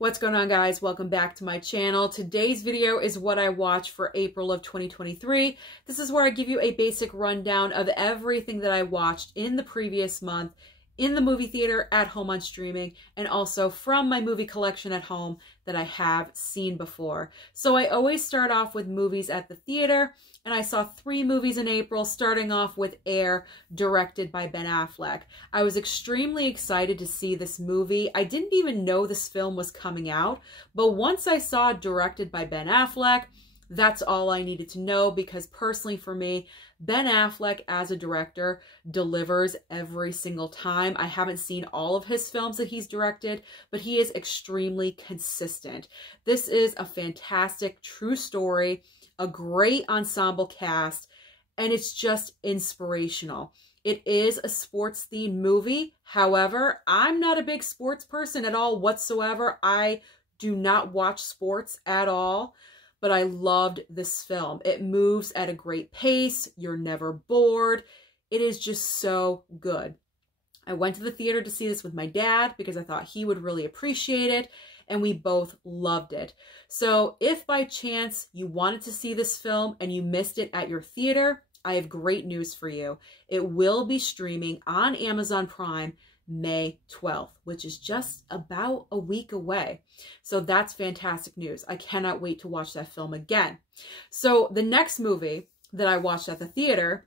What's going on, guys? Welcome back to my channel. Today's video is what I watched for April of 2023. This is where I give you a basic rundown of everything that I watched in the previous month in the movie theater, at home on streaming, and also from my movie collection at home that I have seen before. So I always start off with movies at the theater, and I saw 3 movies in April, starting off with Air, directed by Ben Affleck. I was extremely excited to see this movie. I didn't even know this film was coming out, but once I saw it directed by Ben Affleck, that's all I needed to know, because personally for me, Ben Affleck as a director delivers every single time. I haven't seen all of his films that he's directed, but he is extremely consistent. This is a fantastic true story, a great ensemble cast, and it's just inspirational. It is a sports-themed movie. However, I'm not a big sports person at all whatsoever. I do not watch sports at all. But I loved this film. It moves at a great pace. You're never bored. It is just so good. I went to the theater to see this with my dad because I thought he would really appreciate it, and we both loved it. So if by chance you wanted to see this film and you missed it at your theater, I have great news for you. It will be streaming on Amazon Prime May 12th, which is just about a week away. So that's fantastic news. I cannot wait to watch that film again. So the next movie that I watched at the theater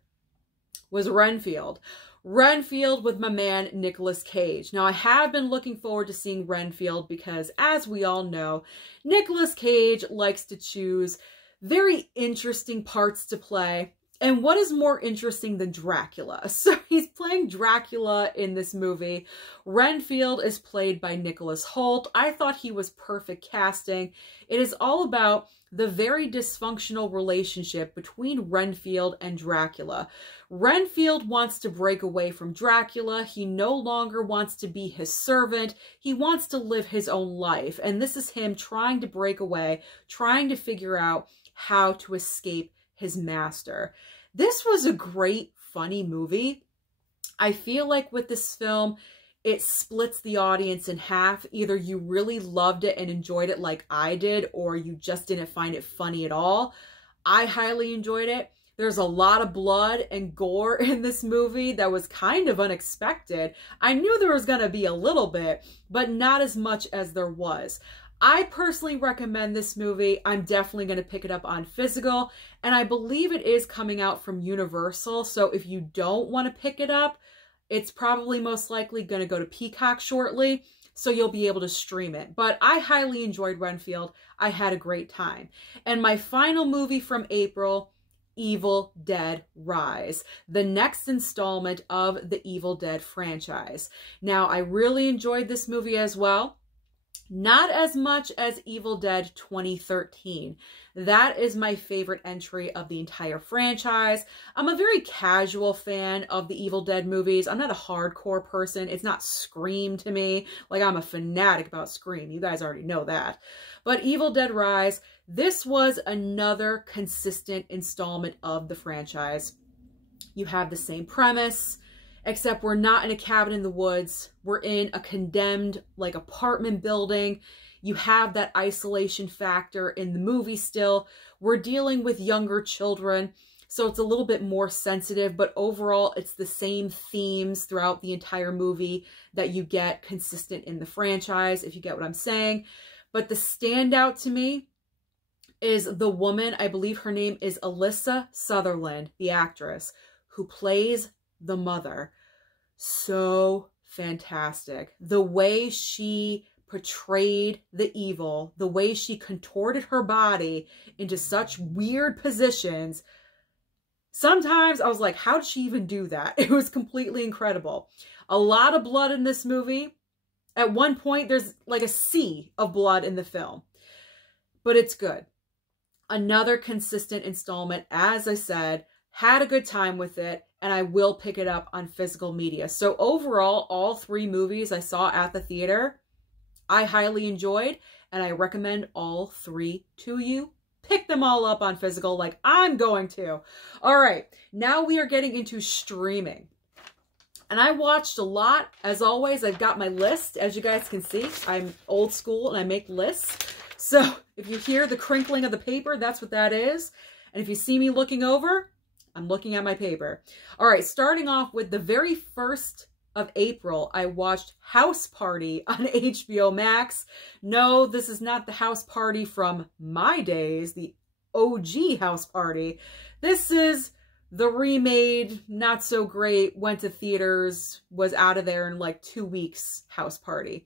was Renfield. Renfield with my man, Nicolas Cage. Now, I have been looking forward to seeing Renfield because, as we all know, Nicolas Cage likes to choose very interesting parts to play. And what is more interesting than Dracula? So he's playing Dracula in this movie. Renfield is played by Nicholas Hoult. I thought he was perfect casting. It is all about the very dysfunctional relationship between Renfield and Dracula. Renfield wants to break away from Dracula. He no longer wants to be his servant. He wants to live his own life. And this is him trying to break away, trying to figure out how to escape his master. This was a great, funny movie. I feel like with this film, it splits the audience in half. Either you really loved it and enjoyed it like I did, or you just didn't find it funny at all. I highly enjoyed it. There's a lot of blood and gore in this movie that was kind of unexpected. I knew there was going to be a little bit, but not as much as there was. I personally recommend this movie. I'm definitely going to pick it up on physical, and I believe it is coming out from Universal, so if you don't want to pick it up, it's probably most likely going to go to Peacock shortly, so you'll be able to stream it. But I highly enjoyed Renfield. I had a great time. And my final movie from April, Evil Dead Rise, the next installment of the Evil Dead franchise. Now, I really enjoyed this movie as well. Not as much as Evil Dead 2013. That is my favorite entry of the entire franchise. I'm a very casual fan of the Evil Dead movies. I'm not a hardcore person. It's not Scream to me. Like, I'm a fanatic about Scream. You guys already know that. But Evil Dead Rise, this was another consistent installment of the franchise. You have the same premise, except we're not in a cabin in the woods. We're in a condemned, like, apartment building. You have that isolation factor in the movie still. We're dealing with younger children, so it's a little bit more sensitive, but overall, it's the same themes throughout the entire movie that you get consistent in the franchise, if you get what I'm saying. But the standout to me is the woman, I believe her name is Alyssa Sutherland, the actress, who plays the mother. So fantastic. The way she portrayed the evil, the way she contorted her body into such weird positions. Sometimes I was like, how did she even do that? It was completely incredible. A lot of blood in this movie. At one point, there's like a sea of blood in the film, but it's good. Another consistent installment, as I said. Had a good time with it, and I will pick it up on physical media. So overall, all 3 movies I saw at the theater, I highly enjoyed, and I recommend all 3 to you. Pick them all up on physical like I'm going to. All right, now we are getting into streaming. And I watched a lot. As always, I've got my list. As you guys can see, I'm old school and I make lists. So if you hear the crinkling of the paper, that's what that is. And if you see me looking over, I'm looking at my paper. All right, starting off with the very 1st of April, I watched House Party on HBO Max. No, this is not the House Party from my days, the OG House Party. This is the remade, not so great, went to theaters, was out of there in like 2 weeks House Party.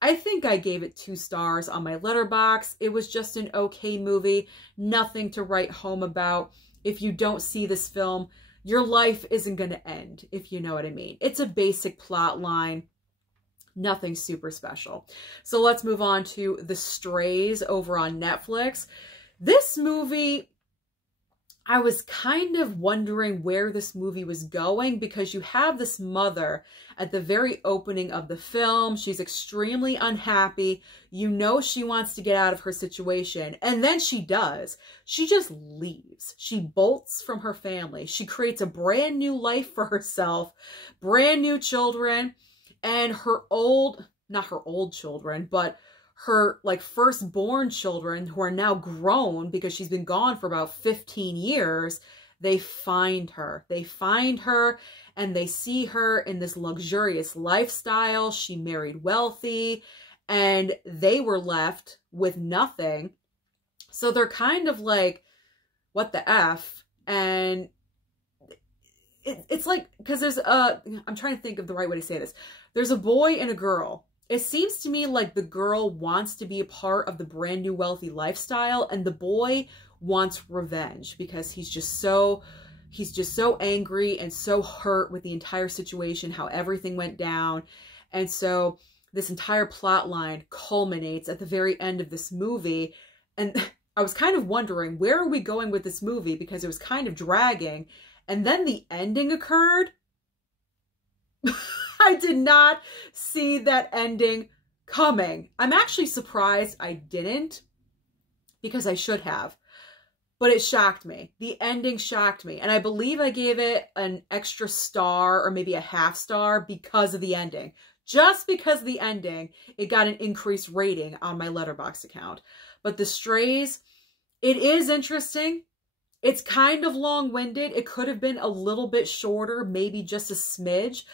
I think I gave it 2 stars on my Letterboxd. It was just an okay movie, nothing to write home about. If you don't see this film, your life isn't going to end, if you know what I mean. It's a basic plot line, nothing super special. So let's move on to The Strays over on Netflix. This movie, I was kind of wondering where this movie was going, because you have this mother at the very opening of the film. She's extremely unhappy. You know she wants to get out of her situation. And then she does. She just leaves. She bolts from her family. She creates a brand new life for herself, brand new children, and her not her old children, but her like firstborn children, who are now grown because she's been gone for about 15 years, they find her. They find her and they see her in this luxurious lifestyle. She married wealthy and they were left with nothing. So they're kind of like, what the F? And it's like, because there's I'm trying to think of the right way to say this. There's a boy and a girl. It seems to me like the girl wants to be a part of the brand new wealthy lifestyle, and the boy wants revenge because he's just so angry and so hurt with the entire situation, how everything went down. And so this entire plot line culminates at the very end of this movie. And I was kind of wondering, where are we going with this movie? Because it was kind of dragging. And then the ending occurred. I did not see that ending coming. I'm actually surprised I didn't, because I should have. But it shocked me. The ending shocked me. And I believe I gave it an extra star or maybe a half star because of the ending. Just because of the ending, it got an increased rating on my Letterboxd account. But The Strays, it is interesting. It's kind of long-winded. It could have been a little bit shorter, maybe just a smidge.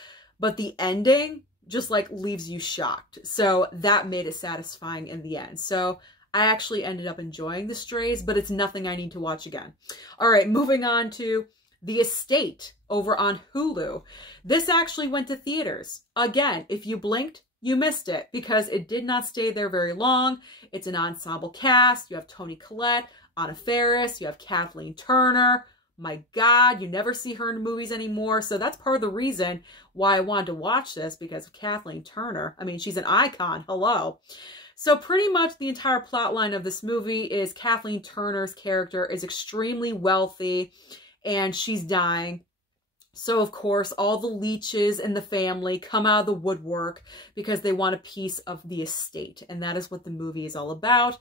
But the ending just like leaves you shocked. So that made it satisfying in the end. So I actually ended up enjoying The Strays, but it's nothing I need to watch again. All right, moving on to The Estate over on Hulu. This actually went to theaters. Again, if you blinked, you missed it because it did not stay there very long. It's an ensemble cast. You have Toni Collette, Anna Faris, you have Kathleen Turner. My God, you never see her in movies anymore. So that's part of the reason why I wanted to watch this, because of Kathleen Turner. I mean, she's an icon. Hello. So pretty much the entire plot line of this movie is Kathleen Turner's character is extremely wealthy and she's dying. So of course, all the leeches in the family come out of the woodwork because they want a piece of the estate. And that is what the movie is all about.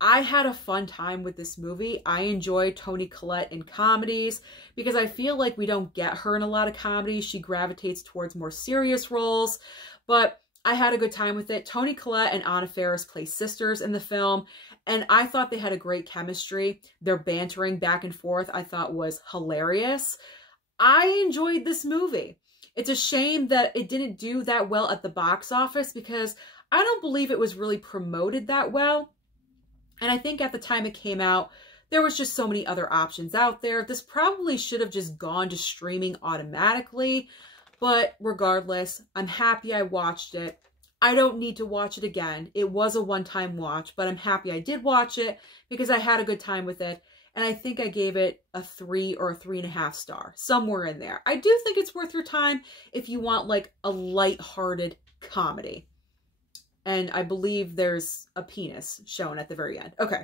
I had a fun time with this movie. I enjoy Toni Collette in comedies because I feel like we don't get her in a lot of comedies. She gravitates towards more serious roles, but I had a good time with it. Toni Collette and Anna Faris play sisters in the film, and I thought they had a great chemistry. Their bantering back and forth I thought was hilarious. I enjoyed this movie. It's a shame that it didn't do that well at the box office because I don't believe it was really promoted that well. And I think at the time it came out, there was just so many other options out there. This probably should have just gone to streaming automatically. But regardless, I'm happy I watched it. I don't need to watch it again. It was a one-time watch, but I'm happy I did watch it because I had a good time with it. And I think I gave it a 3 or a 3.5 star, somewhere in there. I do think it's worth your time if you want like a lighthearted comedy. And I believe there's a penis shown at the very end. Okay.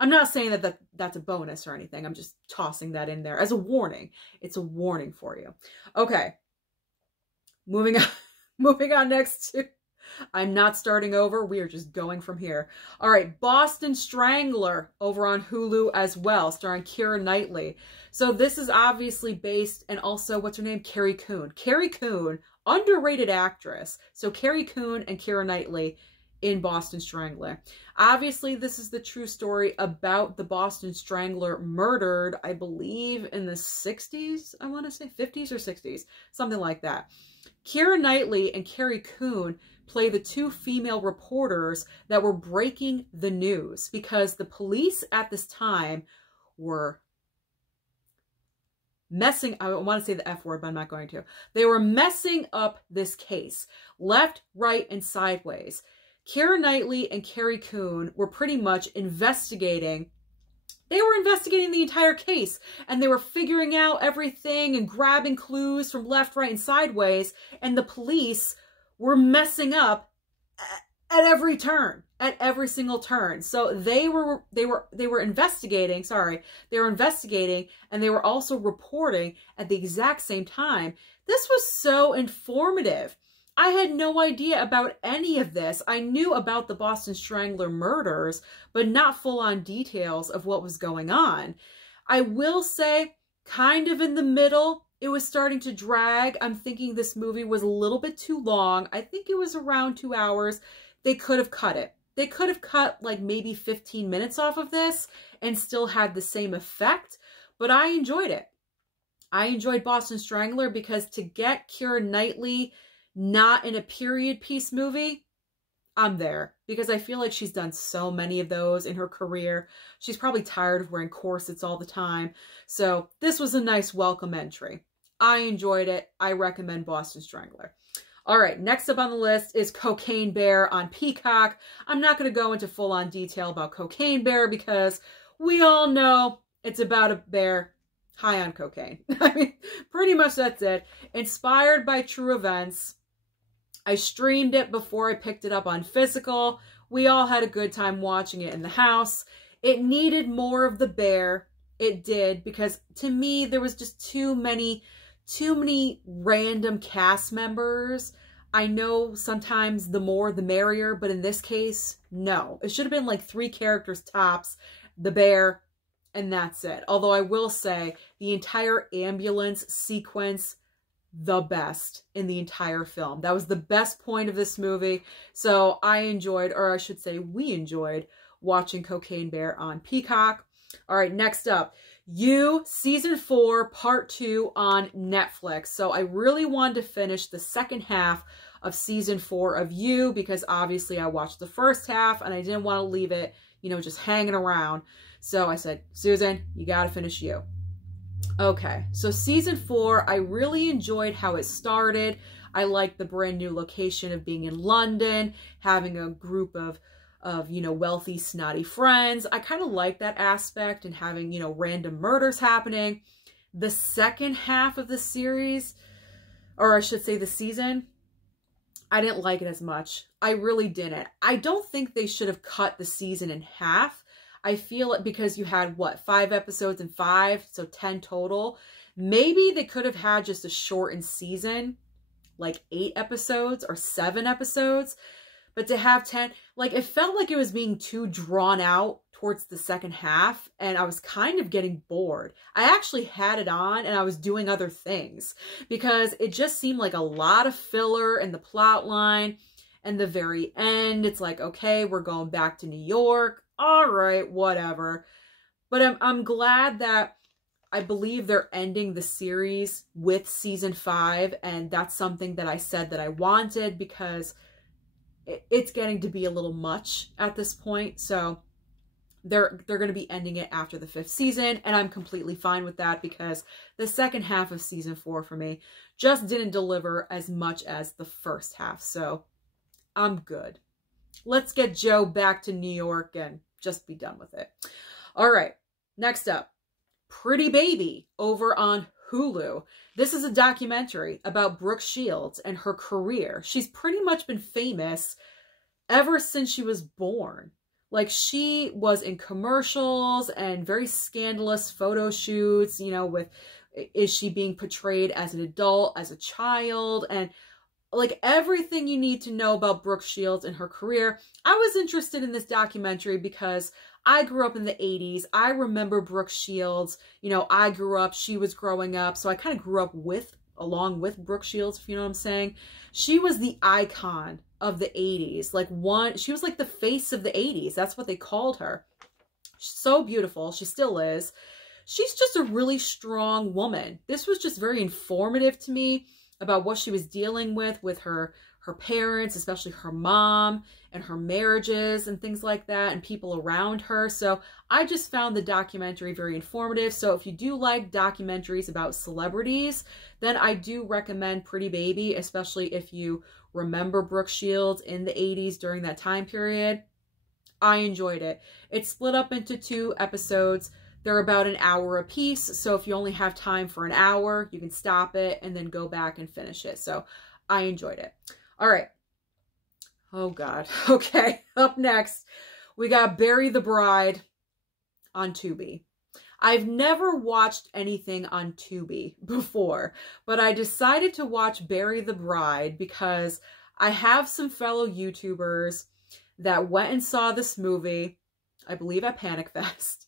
I'm not saying that that's a bonus or anything. I'm just tossing that in there as a warning. It's a warning for you. Okay. Moving on next to I'm not starting over. We are just going from here. All right, Boston Strangler over on Hulu as well, starring Keira Knightley. So this is obviously based, and also, what's her name? Carrie Coon. Carrie Coon, underrated actress. So Carrie Coon and Keira Knightley in Boston Strangler. Obviously, this is the true story about the Boston Strangler murdered, I believe, in the 60s, I want to say 50s or 60s, something like that. Keira Knightley and Carrie Coon play the two female reporters that were breaking the news because the police at this time were messing, I want to say the F word, but I'm not going to. They were messing up this case, left, right, and sideways. Keira Knightley and Carrie Coon were pretty much investigating. They were investigating the entire case, and they were figuring out everything and grabbing clues from left, right, and sideways, and the police were messing up at every turn, at every single turn. So they were investigating, they were investigating, and they were also reporting at the exact same time. This was so informative. I had no idea about any of this. I knew about the Boston Strangler murders, but not full-on details of what was going on. I will say, kind of in the middle, it was starting to drag. I'm thinking this movie was a little bit too long. I think it was around 2 hours. They could have cut it. They could have cut like maybe 15 minutes off of this and still had the same effect, but I enjoyed it. I enjoyed Boston Strangler because to get Keira Knightley not in a period piece movie, I'm there, because I feel like she's done so many of those in her career. She's probably tired of wearing corsets all the time. So this was a nice welcome entry. I enjoyed it. I recommend Boston Strangler. All right, next up on the list is Cocaine Bear on Peacock. I'm not going to go into full-on detail about Cocaine Bear because we all know it's about a bear high on cocaine. I mean, pretty much that's it. Inspired by true events. I streamed it before I picked it up on physical. We all had a good time watching it in the house. It needed more of the bear. It did, because to me, there was just too many random cast members. I know sometimes the more the merrier, but in this case, no. It should have been like 3 characters tops, the bear, and that's it. Although I will say the entire ambulance sequence, the best in the entire film. That was the best point of this movie. So I enjoyed, or I should say we enjoyed, watching Cocaine Bear on Peacock. All right, next up, You Season 4 Part 2 on Netflix. So I really wanted to finish the second half of Season 4 of You because obviously I watched the first half and I didn't want to leave it, you know, just hanging around. So I said, Susan, you got to finish You. Okay, so Season 4, I really enjoyed how it started. I liked the brand new location of being in London, having a group of you know, wealthy, snotty friends. I kind of like that aspect, and having, you know, random murders happening. The second half of the series, or I should say the season, I didn't like it as much. I really didn't. I don't think they should have cut the season in half. I feel it because you had, what, 5 episodes and 5, so 10 total. Maybe they could have had just a shortened season, like 8 episodes or 7 episodes. But to have 10, like, it felt like it was being too drawn out towards the second half, and I was kind of getting bored. I actually had it on and I was doing other things because it just seemed like a lot of filler in the plot line. And the very end, it's like, okay, we're going back to New York. All right, whatever. But I'm glad that I believe they're ending the series with Season 5, and that's something that I said that I wanted because it's getting to be a little much at this point. So they're going to be ending it after the 5th season, and I'm completely fine with that because the second half of Season 4 for me just didn't deliver as much as the first half. So I'm good. Let's get Joe back to New York and just be done with it. All right, next up, Pretty Baby over on Hulu. This is a documentary about Brooke Shields and her career. She's pretty much been famous ever since she was born. Like, she was in commercials and very scandalous photo shoots, you know, with, is she being portrayed as an adult, as a child? And like everything you need to know about Brooke Shields and her career. I was interested in this documentary because I grew up in the 80s. I remember Brooke Shields. You know, I grew up, she was growing up, so I kind of grew up along with Brooke Shields, if you know what I'm saying. She was the icon of the 80s. She was like the face of the 80s. That's what they called her. So beautiful. She still is. She's just a really strong woman. This was just very informative to me about what she was dealing with her parents, especially her mom, and her marriages and things like that, and people around her. So I just found the documentary very informative. So if you do like documentaries about celebrities, then I do recommend Pretty Baby, especially if you remember Brooke Shields in the 80s during that time period. I enjoyed it. It's split up into 2 episodes. They're about an hour a piece, so if you only have time for an hour, you can stop it and then go back and finish it. So I enjoyed it. All right. Oh, God. Okay. Up next, we got Bury the Bride on Tubi. I've never watched anything on Tubi before, but I decided to watch Bury the Bride because I have some fellow YouTubers that went and saw this movie, I believe at Panic Fest.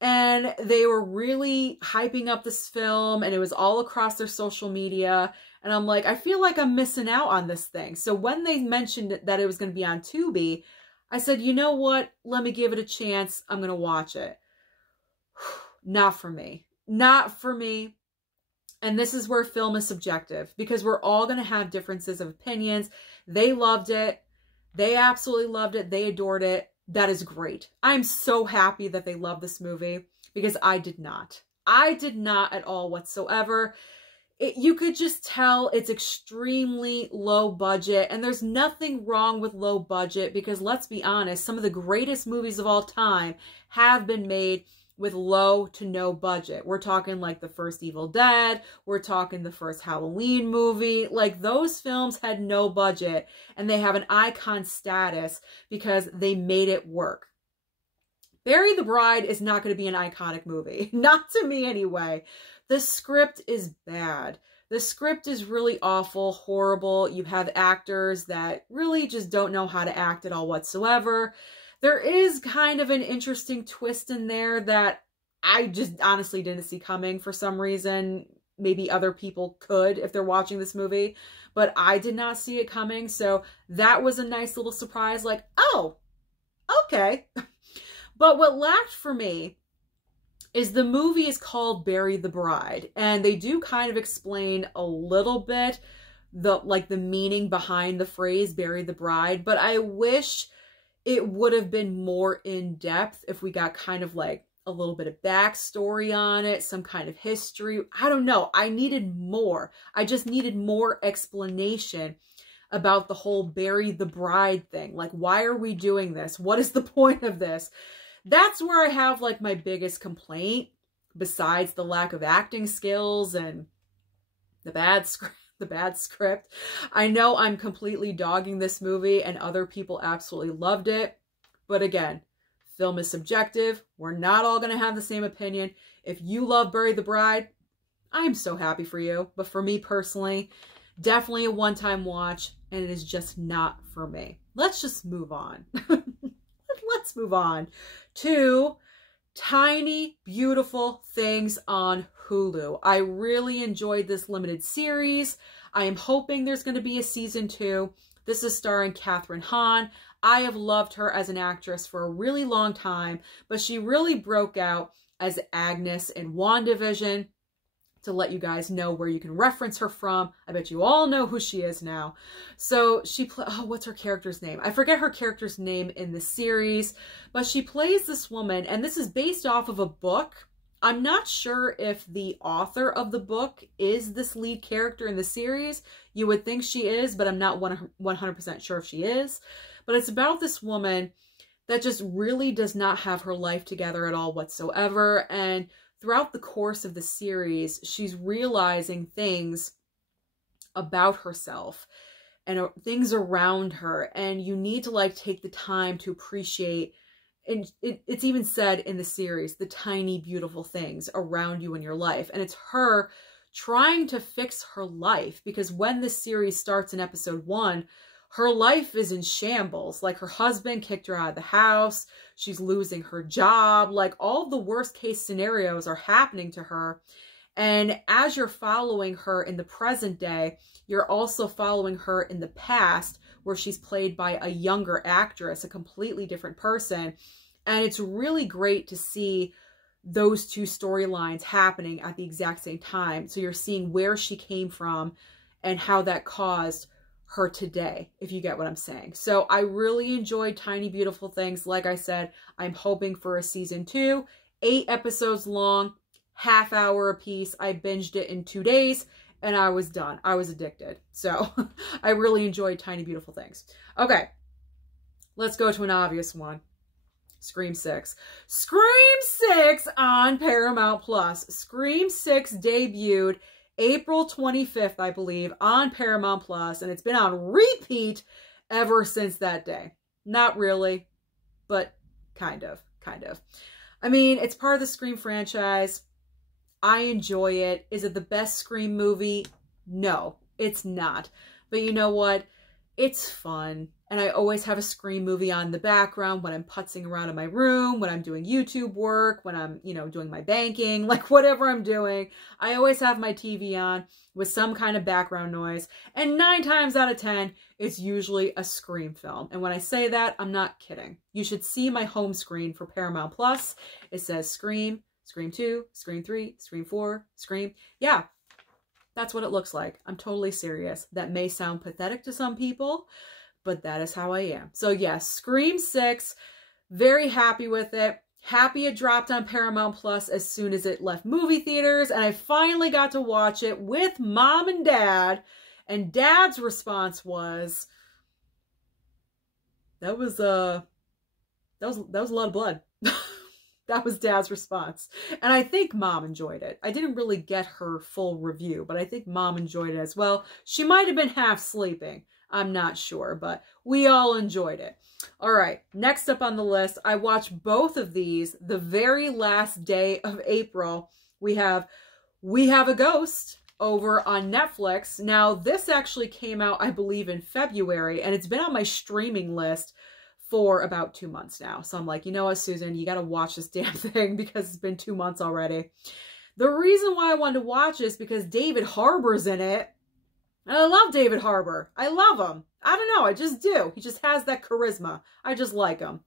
And they were really hyping up this film, and it was all across their social media. And I'm like, I feel like I'm missing out on this thing. So when they mentioned that it was going to be on Tubi, I said, you know what? Let me give it a chance. I'm going to watch it. Not for me. Not for me. And this is where film is subjective, because we're all going to have differences of opinions. They loved it. They absolutely loved it. They adored it. That is great. I'm so happy that they love this movie, because I did not. I did not at all whatsoever. You could just tell it's extremely low budget, and there's nothing wrong with low budget, because let's be honest, some of the greatest movies of all time have been made with low to no budget. We're talking like the first Evil Dead. We're talking the first Halloween movie. Like, those films had no budget, and they have an icon status because they made it work. Bury the Bride is not going to be an iconic movie. Not to me anyway. The script is bad. The script is really awful, horrible. You have actors that really just don't know how to act at all whatsoever. There is kind of an interesting twist in there that I just honestly didn't see coming for some reason. Maybe other people could if they're watching this movie, but I did not see it coming. So that was a nice little surprise, like, oh, okay. But what lacked for me is the movie is called Bury the Bride, and they do kind of explain a little bit the meaning behind the phrase bury the bride, but I wish it would have been more in depth if we got kind of like a little bit of backstory on it, some kind of history. I don't know. I needed more. I just needed more explanation about the whole bury the bride thing. Like, why are we doing this? What is the point of this? That's where I have like my biggest complaint, besides the lack of acting skills and the bad script. I know I'm completely dogging this movie, and other people absolutely loved it. But again, film is subjective. We're not all going to have the same opinion. If you love Bury the Bride, I'm so happy for you. But for me personally, definitely a one-time watch, and it is just not for me. Let's just move on. Let's move on to Tiny Beautiful Things on Hulu. I really enjoyed this limited series. I am hoping there's going to be a season 2. This is starring Kathryn Hahn. I have loved her as an actress for a really long time, but she really broke out as Agnes in WandaVision. To let you guys know where you can reference her from. I bet you all know who she is now. So she what's her character's name? I forget her character's name in the series, but she plays this woman, and this is based off of a book. I'm not sure if the author of the book is this lead character in the series. You would think she is, but I'm not 100% sure if she is. But it's about this woman that just really does not have her life together at all whatsoever, and throughout the course of the series, she's realizing things about herself and things around her, and you need to like take the time to appreciate, and it's even said in the series, the tiny beautiful things around you in your life. And it's her trying to fix her life, because when this series starts in episode 1, her life is in shambles. Like, her husband kicked her out of the house. She's losing her job. Like, all of the worst case scenarios are happening to her. And as you're following her in the present day, you're also following her in the past, where she's played by a younger actress, a completely different person. And it's really great to see those two storylines happening at the exact same time. So you're seeing where she came from and how that caused her today, if you get what I'm saying. So I really enjoyed Tiny Beautiful Things. Like I said, I'm hoping for a season 2, 8 episodes long, half hour a piece. I binged it in 2 days and I was done. I was addicted. So I really enjoyed Tiny Beautiful Things. Okay, let's go to an obvious one. Scream 6. Scream 6 on Paramount Plus. Scream 6 debuted April 25th, I believe, on Paramount Plus, and it's been on repeat ever since that day. Not really, but kind of. I mean, it's part of the Scream franchise. I enjoy it. Is it the best Scream movie? No, it's not. But you know what? It's fun. And I always have a Scream movie on in the background when I'm putzing around in my room, when I'm doing YouTube work, when I'm, you know, doing my banking, like whatever I'm doing. I always have my TV on with some kind of background noise. And 9 times out of 10, it's usually a Scream film. And when I say that, I'm not kidding. You should see my home screen for Paramount Plus. It says Scream, Scream 2, Scream 3, Scream 4, Scream. Yeah, that's what it looks like. I'm totally serious. That may sound pathetic to some people, but that is how I am. So yes, Scream 6, very happy with it. Happy it dropped on Paramount Plus as soon as it left movie theaters, and I finally got to watch it with Mom and Dad, and Dad's response was, that was a lot of blood. That was Dad's response. And I think Mom enjoyed it. I didn't really get her full review, but I think Mom enjoyed it as well. She might have been half sleeping. I'm not sure, but we all enjoyed it. All right, next up on the list, I watched both of these the very last day of April. We have a Ghost over on Netflix. Now, this actually came out, I believe, in February, and it's been on my streaming list for about 2 months now. So I'm like, you know what, Susan, you got to watch this damn thing because it's been 2 months already. The reason why I wanted to watch this is because David Harbour's in it. And I love David Harbour. I love him. I don't know. I just do. He just has that charisma. I just like him.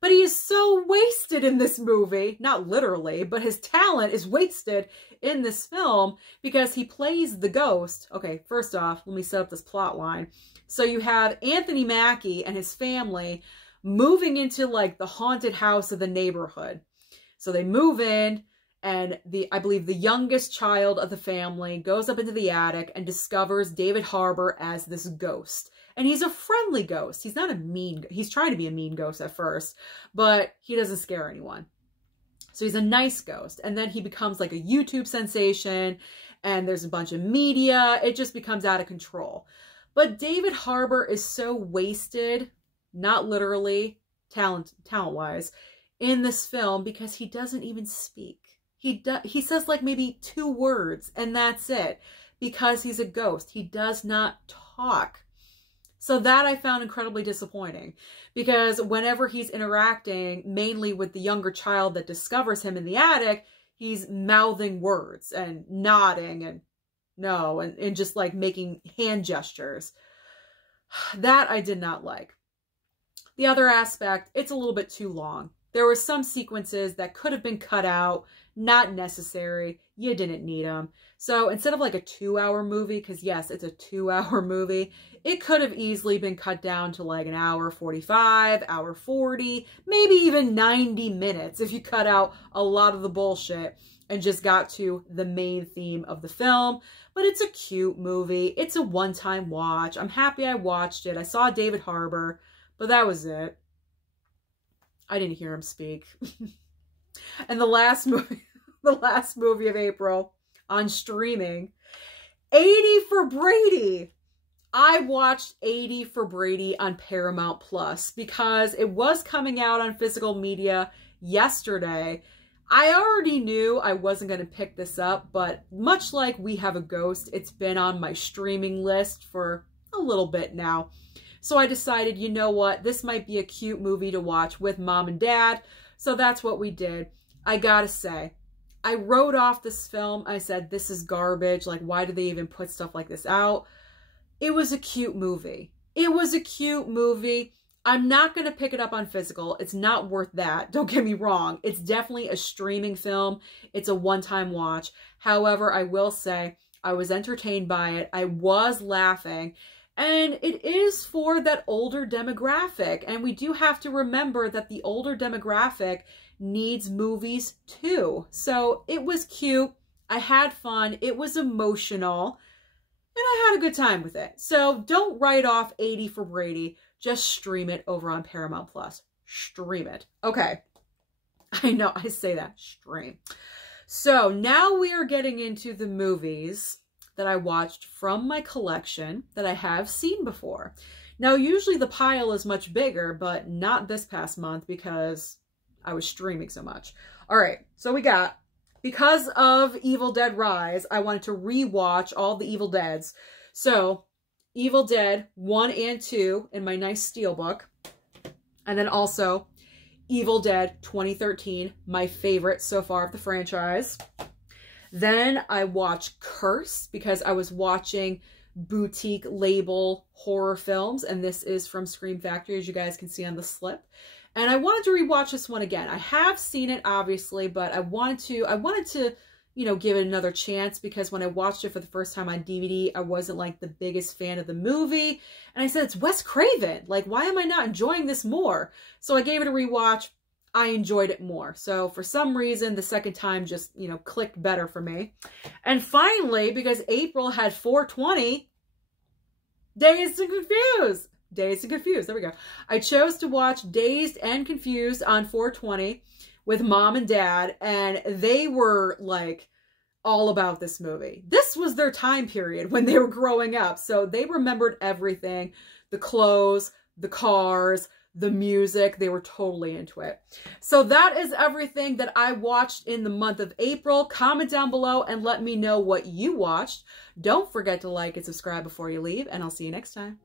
But he is so wasted in this movie. Not literally, but his talent is wasted in this film because he plays the ghost. Okay, first off, let me set up this plot line. So you have Anthony Mackie and his family moving into like the haunted house of the neighborhood. So they move in, and I believe the youngest child of the family goes up into the attic and discovers David Harbour as this ghost. And he's a friendly ghost. He's not a mean, he's trying to be a mean ghost at first, but he doesn't scare anyone. So he's a nice ghost. And then he becomes like a YouTube sensation, and there's a bunch of media. It just becomes out of control. But David Harbour is so wasted, not literally, talent-wise, in this film because he doesn't even speak. He says like maybe 2 words, and that's it. Because he's a ghost. He does not talk. So that I found incredibly disappointing. Because whenever he's interacting, mainly with the younger child that discovers him in the attic, he's mouthing words and nodding and no, and just like making hand gestures. That I did not like. The other aspect, it's a little bit too long. There were some sequences that could have been cut out, not necessary. You didn't need them. So instead of like a 2-hour movie, because yes, it's a 2-hour movie, it could have easily been cut down to like an hour 45, hour 40, maybe even 90 minutes if you cut out a lot of the bullshit and just got to the main theme of the film. But it's a cute movie. It's a one-time watch. I'm happy I watched it. I saw David Harbour, but that was it. I didn't hear him speak. And the last movie of April on streaming, 80 for Brady. I watched 80 for Brady on Paramount Plus because it was coming out on physical media yesterday. I already knew I wasn't going to pick this up, but much like We Have a Ghost, it's been on my streaming list for a little bit now. So I decided, you know what, this might be a cute movie to watch with mom and dad. So that's what we did. I gotta say, I wrote off this film. I said, this is garbage. Like, why do they even put stuff like this out? It was a cute movie. It was a cute movie. I'm not going to pick it up on physical. It's not worth that. Don't get me wrong. It's definitely a streaming film. It's a one-time watch. However, I will say I was entertained by it. I was laughing. And it is for that older demographic. And we do have to remember that the older demographic needs movies too. So it was cute. I had fun. It was emotional. And I had a good time with it. So don't write off 80 for Brady. Just stream it over on Paramount Plus. Stream it. Okay. I know, I say that. Stream. So now we are getting into the movies that I watched from my collection that I have seen before. Now, usually the pile is much bigger, but not this past month because I was streaming so much. All right. So we got, because of Evil Dead Rise, I wanted to rewatch all the Evil Deads. So Evil Dead 1 and 2 in my nice steelbook. And then also Evil Dead 2013, my favorite so far of the franchise. Then I watched Curse because I was watching boutique label horror films. And this is from Scream Factory, as you guys can see on the slip. And I wanted to rewatch this one again. I have seen it, obviously, but I wanted to, you know, give it another chance because when I watched it for the first time on DVD, I wasn't like the biggest fan of the movie. And I said, it's Wes Craven. Like, why am I not enjoying this more? So I gave it a rewatch. I enjoyed it more. So for some reason, the second time just, you know, clicked better for me. And finally, because April had 420, Dazed and Confused. Dazed and Confused. There we go. I chose to watch Dazed and Confused on 420 with mom and dad, and they were like all about this movie. This was their time period when they were growing up, so they remembered everything. The clothes, the cars, the music, they were totally into it. So that is everything that I watched in the month of April. Comment down below and let me know what you watched. Don't forget to like and subscribe before you leave, and I'll see you next time.